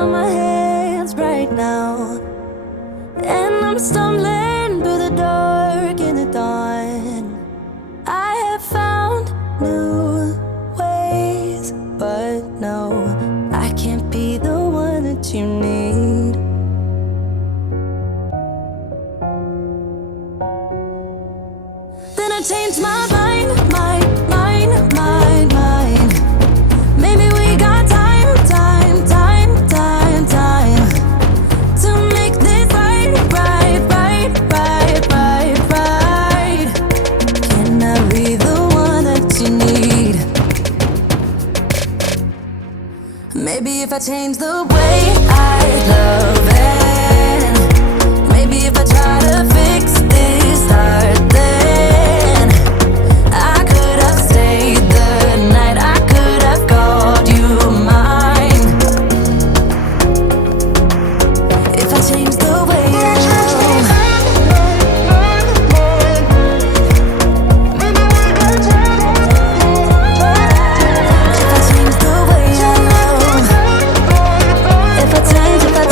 on my hands right now, and I'm stumbling through the dark in the dawn. I have found new ways, but no, I can't be the one that you need. Then I changed my mind. Maybe we got time to make this right. Can I be the one that you need? Maybe if I change the way I love it, maybe if I try to fix this heart, then I could have stayed the night, I could have called you mine. If I change the way I love, if I change the way I love, if I change, yeah.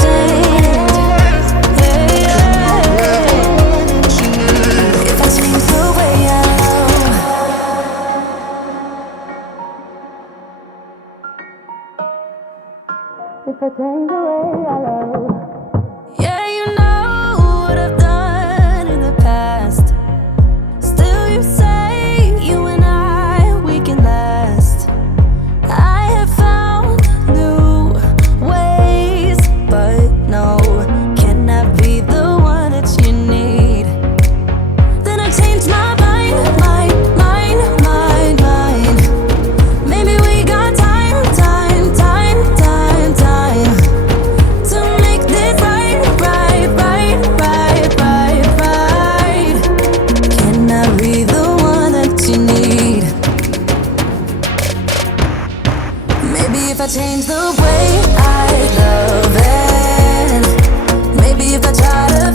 If I change the way I love, if I change the way I love. Yeah, you know what I've done in the past. Still you say you and I, we can last. I have found new ways, but no, can I be the one that you need? Then I changed my mind. Maybe we got time to make this right. Can I be the one that you need? Maybe if I change the way I love it, maybe if I try to